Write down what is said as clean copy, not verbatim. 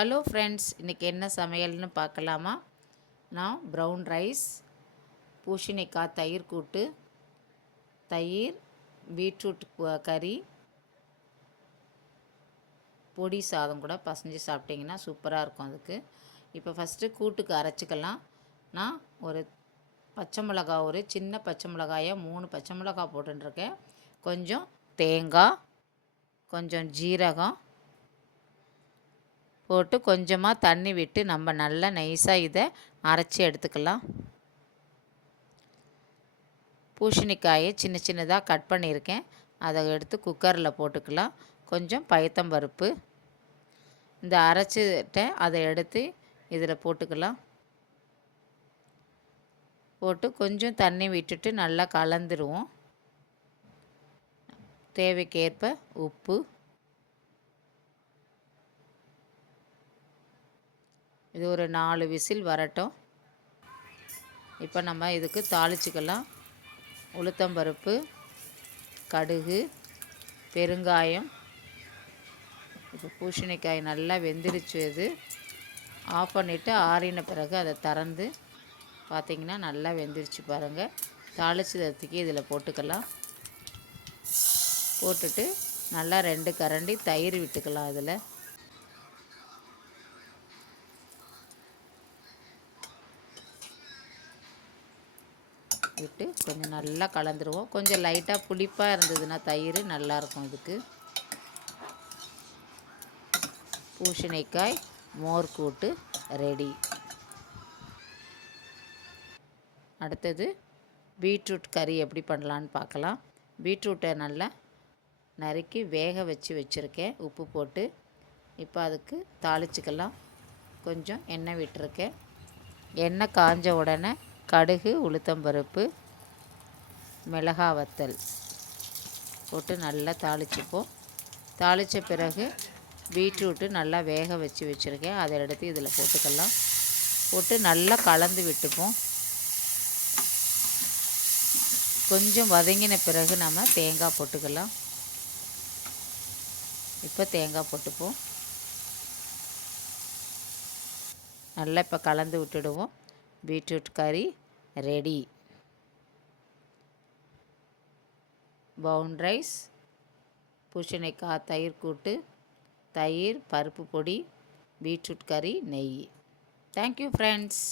Hello friends, இன்றைக்கி என்ன சமையல்னு பார்க்கலாமா? நான் ப்ரௌன் ரைஸ், பூசணிக்காய் தயிர் கூட்டு, தயிர், பீட்ரூட் கறி, பொடி சாதம் கூட பசஞ்சு சாப்பிட்டிங்கன்னா சூப்பராக இருக்கும். அதுக்கு இப்போ ஃபஸ்ட்டு கூட்டுக்கு அரைச்சிக்கலாம். நான் ஒரு பச்சை மிளகாய், ஒரு சின்ன பச்சை மிளகாயை 3 பச்சை மிளகாய் போட்டுருக்கேன். கொஞ்சம் தேங்காய், கொஞ்சம் ஜீரகம் போட்டு கொஞ்சமாக தண்ணி விட்டு நம்ம நல்லா நைஸாக இதை அரைச்சி எடுத்துக்கலாம். பூசணிக்காயை சின்ன சின்னதாக கட் பண்ணியிருக்கேன். அதை எடுத்து குக்கரில் போட்டுக்கலாம். கொஞ்சம் பயத்தம்பருப்பு இந்த அரைச்சிட்டேன், அதை எடுத்து இதில் போட்டுக்கலாம். போட்டு கொஞ்சம் தண்ணி விட்டுட்டு நல்லா கலந்துருவோம். தேவைக்கேற்ப உப்பு, இது ஒரு 4 விசில் வரட்டும். இப்போ நம்ம இதுக்கு தாளிச்சிக்கலாம். உளுத்தம்பருப்பு, கடுகு, பெருங்காயம். இப்போ பூசணிக்காய் நல்லா வெந்துருச்சு. இது ஆஃப் பண்ணிவிட்டு ஆறின பிறகு அதை திறந்து பார்த்திங்கன்னா நல்லா வெந்துருச்சு பாருங்கள். தாளிச்சதுக்கு இதில் போட்டுக்கலாம். போட்டுட்டு நல்லா 2 கரண்டி தயிர் விட்டுக்கலாம். அதில் விட்டு கொஞ்சம் நல்லா கலந்துருவோம். கொஞ்சம் லைட்டாக புளிப்பாக இருந்ததுன்னா தயிர் நல்லாயிருக்கும். இதுக்கு பூசணிக்காய் மோர் கூட்டு ரெடி. அடுத்தது பீட்ரூட் கறி எப்படி பண்ணலான்னு பார்க்கலாம். பீட்ரூட்டை நல்லா நறுக்கி வேக வச்சுருக்கேன் உப்பு போட்டு. இப்போ அதுக்கு தாளிச்சிக்கலாம். கொஞ்சம் எண்ணெய் விட்டுருக்கேன். எண்ணெய் காஞ்ச உடனே கடுகு, உளுத்தம்பருப்பு, மிளகாய் வத்தல் போட்டு நல்லா தாளிச்சுப்போம். தாளித்த பிறகு பீட்ரூட்டு நல்லா வேக வச்சுருக்கேன், அதை எடுத்து இதில் போட்டுக்கலாம். போட்டு நல்லா கலந்து விட்டுப்போம். கொஞ்சம் வதங்கின பிறகு நம்ம தேங்காய் போட்டுக்கலாம். இப்போ தேங்காய் போட்டுப்போம். நல்லா இப்போ கலந்து விட்டுடுவோம். பீட்ரூட் கறி ரெடி. ப்ரௌன் ரைஸ், பூசணிக்காய் தயிர் கூட்டு, தயிர், பருப்பு பொடி, பீட்ரூட் கறி, நெய். Thank you friends.